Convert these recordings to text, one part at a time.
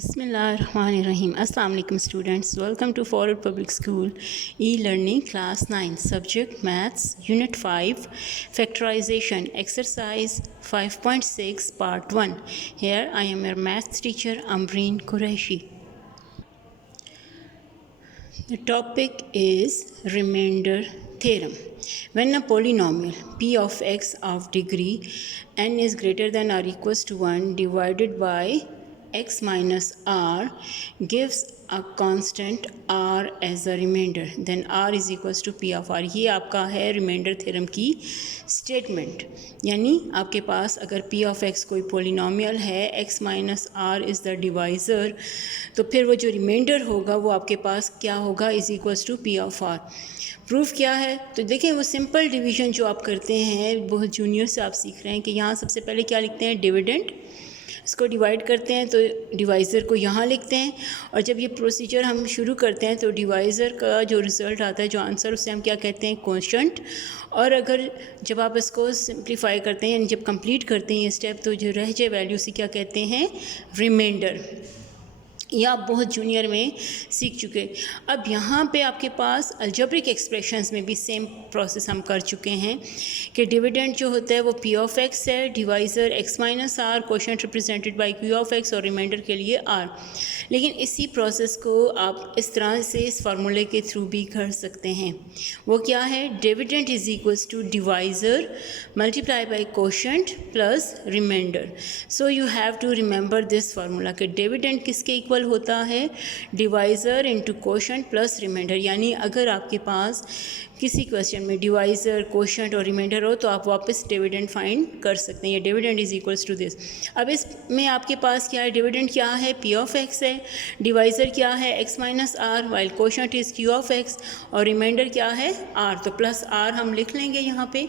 Bismillahirrahmanirrahim. Assalamu alaikum students. Welcome to Forward Public School e-learning class 9 subject maths unit 5 factorization exercise 5.6 part 1. Here I am your maths teacher Amreen Qureshi. The topic is remainder theorem. When a polynomial p of x of degree n is greater than or equals to 1 divided by x minus r gives a constant r as a remainder, then r is equals to p of r. ये आपका है remainder theorem की statement. यानी आपके पास अगर p of x कोई polynomial है, x minus r is the divisor, तो फिर वो जो रिमाइंडर होगा वो आपके पास क्या होगा, is equals to p of r. Proof क्या है? तो देखें, वो सिंपल डिवीजन जो आप करते हैं, बहुत जूनियर से आप सीख रहे हैं कि यहाँ सबसे पहले क्या लिखते हैं, डिविडेंड. इसको डिवाइड करते हैं तो डिवाइज़र को यहाँ लिखते हैं, और जब ये प्रोसीजर हम शुरू करते हैं तो डिवाइज़र का जो रिज़ल्ट आता है, जो आंसर, उससे हम क्या कहते हैं, कोशेंट. और अगर जब आप इसको सिंप्लीफाई करते हैं, यानी जब कंप्लीट करते हैं ये स्टेप, तो जो रह जाए वैल्यू से क्या कहते हैं, रिमाइंडर. ये आप बहुत जूनियर में सीख चुके. अब यहाँ पे आपके पास अलजेब्रिक एक्सप्रेशंस में भी सेम प्रोसेस हम कर चुके हैं कि डिविडेंड जो होता है वो p ऑफ x है, divisor x minus r, quotient represented by q of x, और रिमाइंडर के लिए r. लेकिन इसी प्रोसेस को आप इस तरह से इस फार्मूले के थ्रू भी कर सकते हैं. वो क्या है, dividend is equals to divisor multiply by quotient plus remainder. So you have to remember this formula कि डिविडेंड किसके इक्वल होता है, divisor into quotient plus remainder. यानी अगर आपके पास किसी क्वेश्चन में डिवाइज़र, कोशेंट और रिमाइंडर हो तो आप वापस डिविडेंड फाइंड कर सकते हैं. ये dividend is equals to this. अब इसमें आपके पास क्या है, डिविडेंड क्या है, p ऑफ x है, डिवाइज़र क्या है, x minus r, while quotient is q of x, और रिमाइंडर क्या है, r. तो प्लस r हम लिख लेंगे यहाँ पे.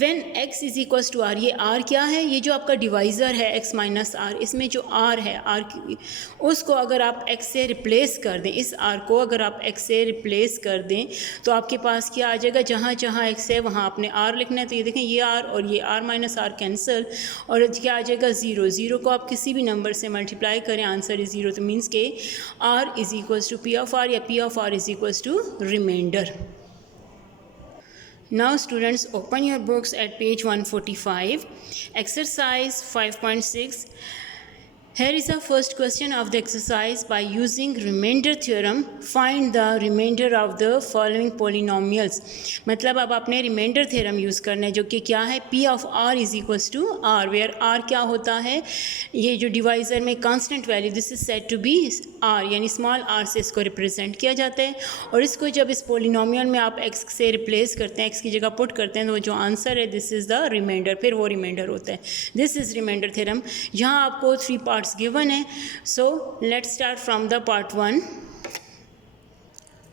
When x is equals to r, ये r क्या है, ये जो आपका डिवाइज़र है x माइनस आर, इसमें जो r है, r उसको अगर आप x से रिप्लेस कर दें, इस r को अगर आप x से रिप्लेस कर दें तो आपके पास क्या आ जाएगा, जहाँ जहाँ x है वहाँ आपने r लिखना है. तो ये देखें, ये r और ये r माइनस आर कैंसिल, और क्या आ जाएगा, ज़ीरो. ज़ीरो को आप किसी भी नंबर से मल्टीप्लाई करें, आंसर इज़ ज़ीरो. तो मीन्स के r is equals to p of r, या p of r is equals to remainder. Now students, open your books at page 145, exercise 5.6. Here is the first question of the exercise. By using remainder theorem, find the remainder of the following polynomials. मतलब अब आपने remainder theorem use करना है, जो कि क्या है, p of r is equals to r, where r क्या होता है, ये जो डिवाइज़र में constant value, this is said to be r, यानी स्मॉल r से इसको रिप्रेजेंट किया जाता है. और इसको जब इस पोलिनोमियल में आप x से रिप्लेस करते हैं, x की जगह पुट करते हैं, तो जो आंसर है, दिस इज़ द रिमाइंडर, फिर वो रिमाइंडर होता है. This is remainder theorem. यहाँ आपको 3 पार्ट्स given है. So let's start from the part 1.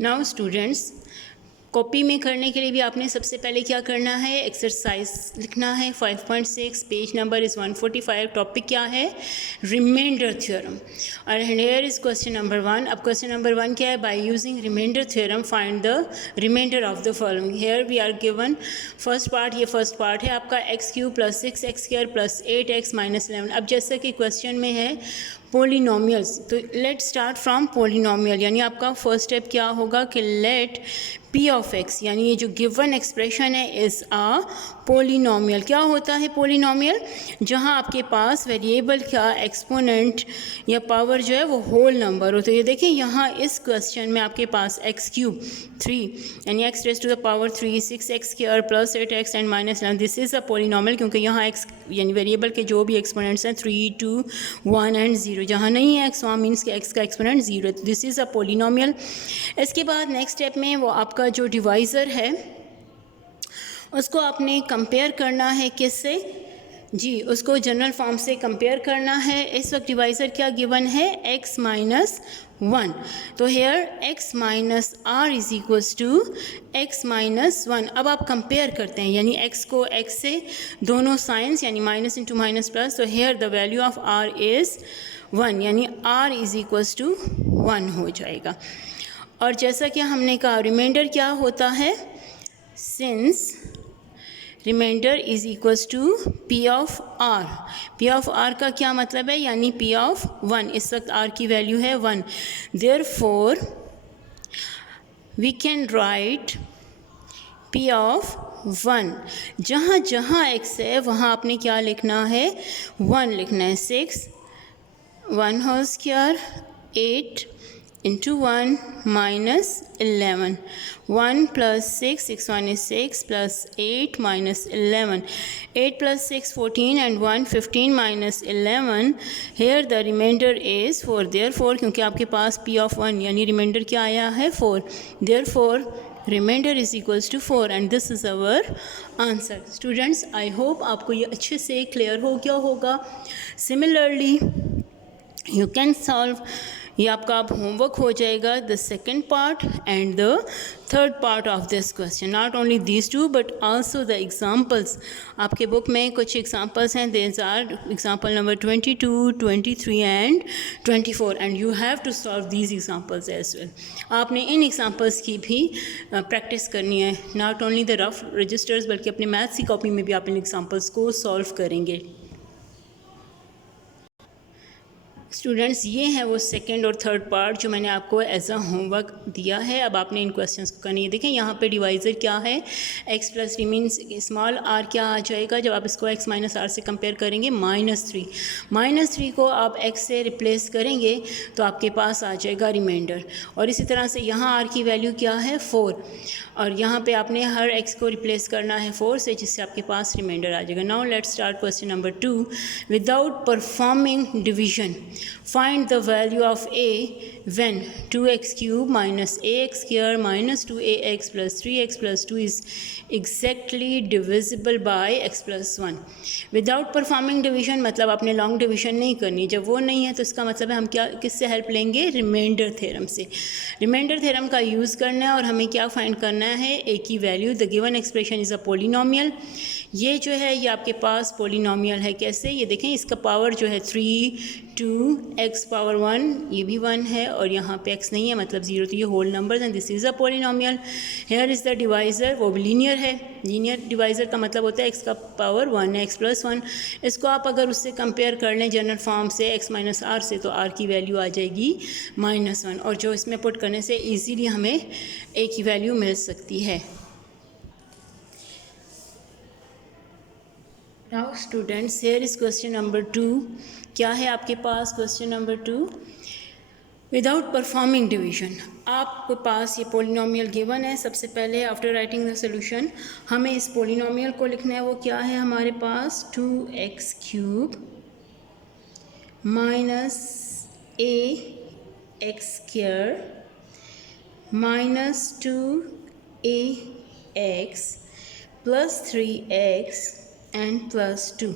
Now students, copy में करने के लिए भी आपने सबसे पहले क्या करना है, एक्सरसाइज लिखना है 5.6, पेज नंबर इज़ 145. टॉपिक क्या है, रिमाइंडर थ्योरम. और हियर इज़ क्वेश्चन नंबर 1. अब क्वेश्चन नंबर 1 क्या है, by using remainder theorem find the remainder of the following. Here we are given first part. ये फर्स्ट पार्ट है आपका x³ plus 6x² plus 8x minus 11. अब जैसा कि क्वेश्चन में है पोलिनोमियल्स, तो लेट स्टार्ट फ्रॉम पोलिनोमियल. यानी आपका फर्स्ट स्टेप क्या होगा कि लेट p ऑफ x, यानी ये जो गिवन एक्सप्रेशन है, इज़ आ पोलिनोमियल. क्या होता है पोलिनोमियल, जहाँ आपके पास वेरिएबल का एक्सपोनेंट या पावर जो है वो होल नंबर हो. तो ये देखिए, यहाँ इस क्वेश्चन में आपके पास x³ 3, यानी x raise to the power 3, 6x² plus 8x and minus 9. This is a polynomial, क्योंकि यहाँ x यानी वेरिएबल के जो भी एक्सपोनेंट्स हैं 3, 2, 1 एंड 0, जहाँ नहीं है x वहाँ मीन्स कि x का एक्सपोनेंट 0 है. तो दिस इज़ अ पोलिनोमियल. इसके बाद नेक्स्ट स्टेप में वो आपका जो डिवाइज़र है उसको आपने कंपेयर करना है किससे, जी, उसको जनरल फॉर्म से कंपेयर करना है. इस वक्त डिवाइज़र क्या गिवन है, x माइनस 1. तो here x minus r is equals to x minus 1. अब आप कंपेयर करते हैं, यानी x को x से दोनों साइंस, यानी माइनस इंटू माइनस प्लस. तो here the value of r is 1, यानी r इज़ इक्वल्स टू 1 हो जाएगा. और जैसा कि हमने कहा, रिमाइंडर क्या होता है, since remainder is equals to p of r. P of r का क्या मतलब है, यानी पी ऑफ 1। इस वक्त आर की वैल्यू है 1, therefore we can write p of 1। जहाँ जहाँ x है वहाँ आपने क्या लिखना है, 1 लिखना है। 6 1 whole square 8 into 1 minus 11, 1 plus 6, 6 1 is 6 plus 8 minus 11, 8 plus 6 14 and 1 15 minus 11, here the remainder is 4, therefore क्योंकि आपके पास p of 1 यानी रिमाइंडर क्या आया है 4, therefore remainder is equals to 4 and this is our answer. Students, I hope आपको ये अच्छे से क्लियर हो गया होगा. Similarly you can solve, ये आपका अब होमवर्क हो जाएगा, the second part and the third part of this question. Not only these two but also the examples. आपके बुक में कुछ एग्जाम्पल्स हैं, there are example number 22, 23 and 24 and you have to solve these examples as well. आपने इन examples की भी practice करनी है, not only the rough registers बल्कि अपने मैथ्स की कॉपी में भी आप इन एग्जाम्पल्स को सॉल्व करेंगे. स्टूडेंट्स, ये है वो सेकंड और थर्ड पार्ट जो मैंने आपको एज अ होमवर्क दिया है. अब आपने इन क्वेश्चंस को करनी है. देखें यहाँ पे डिवाइज़र क्या है, x plus means small r क्या आ जाएगा जब आप इसको x माइनस आर से कंपेयर करेंगे, -3. -3 को आप x से रिप्लेस करेंगे तो आपके पास आ जाएगा रिमाइंडर. और इसी तरह से यहाँ r की वैल्यू क्या है 4 और यहाँ पे आपने हर x को रिप्लेस करना है 4 से, जिससे आपके पास रिमाइंडर आ जाएगा. Now let's start question number 2. Without performing division find the value of a when 2x cube minus ax square minus 2ax plus 3x plus 2 is exactly divisible by x plus 1. Without performing division मतलब आपने long division नहीं करनी. जब वो नहीं है तो इसका मतलब है हम क्या किससे हेल्प लेंगे, रिमाइंडर थ्योरम से. रिमाइंडर थ्योरम का यूज़ करना है और हमें क्या फाइंड करना है, a की value. The given expression is a polynomial. ये जो है ये आपके पास पोलिनोमियल है. कैसे, ये देखें इसका पावर जो है 3 2 x पावर 1, ये भी 1 है और यहाँ पे x नहीं है मतलब 0, तो ये whole numbers and this is a polynomial. Here is the divisor, वो भी लीनियर है. लीनियर डिवाइज़र का मतलब होता है x का पावर 1 है, x प्लस 1. इसको आप अगर उससे कंपेयर कर लें जनरल फॉर्म से x माइनस आर से, तो r की वैल्यू आ जाएगी -1 और जो इसमें पुट करने से ईजीली हमें a की वैल्यू मिल सकती है. Now students, here is question number 2. क्या है आपके पास question number 2. Without performing division आपके पास ये पोलिनोमियल गिवन है. सबसे पहले आफ्टर राइटिंग द सोल्यूशन हमें इस पोलिनोमियल को लिखना है. वो क्या है हमारे पास, 2x cube minus ax square minus 2ax plus 3x and plus 2.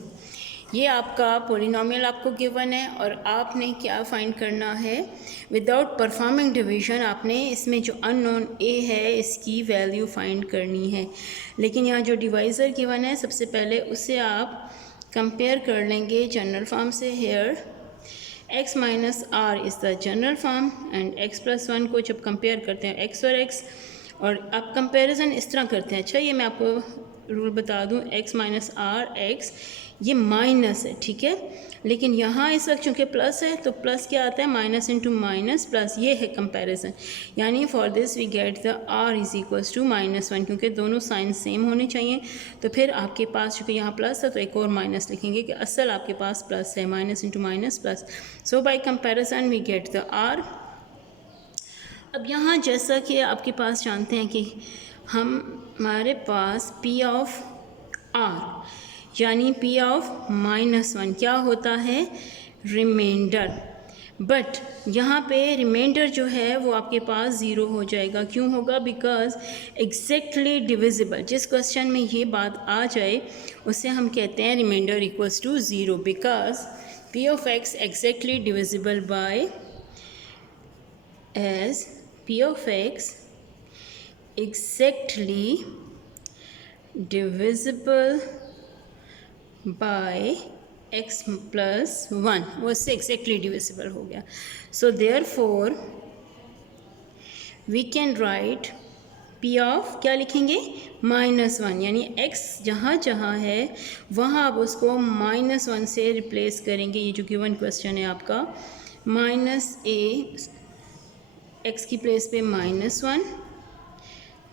ये आपका पोलिनोमियल आपको गिवन है और आपने क्या फाइंड करना है, विदाउट परफॉर्मिंग डिवीजन आपने इसमें जो अननोन a है इसकी वैल्यू फाइंड करनी है. लेकिन यहाँ जो डिवाइज़र गिवन है सबसे पहले उसे आप कंपेयर कर लेंगे जनरल फॉर्म से. Here x minus r is the general form and x plus 1 को जब कंपेयर करते हैं x और x, और आप कंपेरिजन इस तरह करते हैं. अच्छा, ये मैं आपको रूल बता दूं, x माइनस आर एक्स ये माइनस है, ठीक है. लेकिन यहाँ इस वक्त चूँकि प्लस है तो प्लस क्या आता है, माइनस इंटू माइनस प्लस. ये है कंपैरिजन. यानी for this we get the r is equals to -1 क्योंकि दोनों साइन सेम होने चाहिए. तो फिर आपके पास चूँकि यहाँ प्लस है तो एक और माइनस लिखेंगे कि असल आपके पास प्लस है, minus into minus plus. So by comparison we get the r. अब यहाँ जैसा कि आपके पास जानते हैं कि हमारे पास p ऑफ r यानी p ऑफ -1 क्या होता है, रिमाइंडर. बट यहाँ पे रिमाइंडर जो है वो आपके पास 0 हो जाएगा. क्यों होगा, बिकॉज एग्जैक्टली डिविजिबल. जिस क्वेश्चन में ये बात आ जाए उसे हम कहते हैं remainder equals to 0, because p of x exactly divisible by as p of x exactly divisible by x plus 1, वो से exactly divisible हो गया. So therefore we can write P of क्या लिखेंगे -1, यानी x जहाँ जहाँ है वहाँ आप उसको -1 से रिप्लेस करेंगे। ये जो गिवन क्वेश्चन है आपका, -a x की प्लेस पे -1,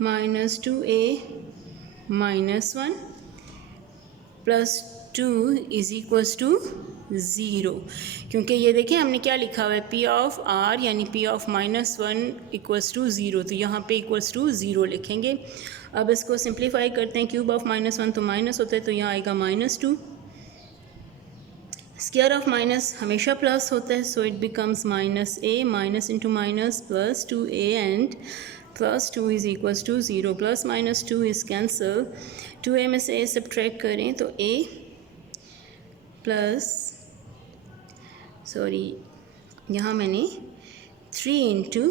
-2a -1 +2 इज इक्वल्स टू 0, क्योंकि ये देखें हमने क्या लिखा हुआ है, पी ऑफ आर यानी पी ऑफ -1 इक्वल्स टू 0, तो यहाँ पे इक्वल्स टू 0 लिखेंगे। अब इसको सिंप्लीफाई करते हैं, क्यूब ऑफ -1 तो माइनस होता है, तो यहाँ आएगा -2। स्क्वायर ऑफ माइनस हमेशा प्लस होता है, so it becomes -a, minus into minus plus 2a and +2 is equals to 0, plus -2 is cancel, 2a में से a सब्ट्रैक्ट करें तो a प्लस यहाँ मैंने 3 इंटू,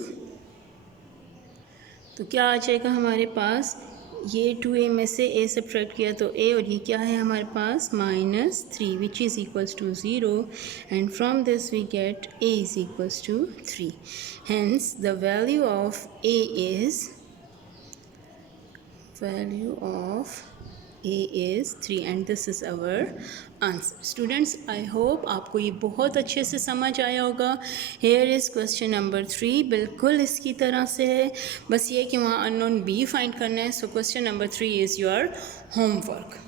तो क्या आ जाएगा हमारे पास, ये 2a में से a सब्ट्रैक्ट किया तो a, और ये क्या है हमारे पास -3 which is equals to 0, and from this we get a is equals to 3, hence the value of a is 3 and this is our answer. Students, I hope आपको ये बहुत अच्छे से समझ आया होगा। Here is question number 3, बिल्कुल इसकी तरह से है, बस ये कि वहाँ unknown b फाइंड करना है। So question number 3 is your homework.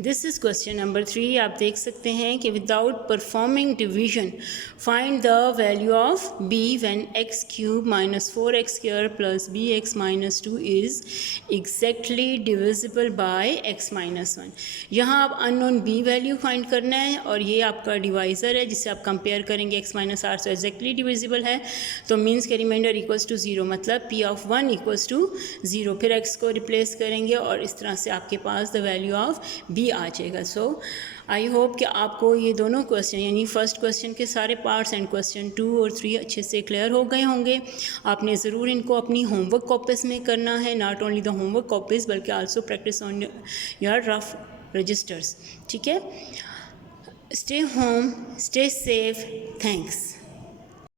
This is question number 3। आप देख सकते हैं कि without performing division find the value of b when x³ -4x² + bx -2 is exactly divisible bye x -1। यहाँ आप अननोन b वैल्यू फाइंड करना है, और ये आपका डिवाइज़र है जिससे आप कंपेयर करेंगे x -r से एग्जैक्टली डिविजिबल है, तो मीन्स के रिमाइंडर इक्वल्स टू 0, मतलब p ऑफ 1 इक्वल्स टू 0। फिर x को रिप्लेस करेंगे और इस तरह से आपके पास द वैल्यू ऑफ b आ जाएगा। सो आई होप कि आपको ये दोनों क्वेश्चन यानी फर्स्ट क्वेश्चन के सारे पार्ट्स एंड क्वेश्चन 2 और 3 अच्छे से क्लियर हो गए होंगे। आपने ज़रूर इनको अपनी होमवर्क कॉपीज़ में करना है, not only the homework copies बल्कि also practice on your rough registers. ठीक है, stay home, stay safe, thanks.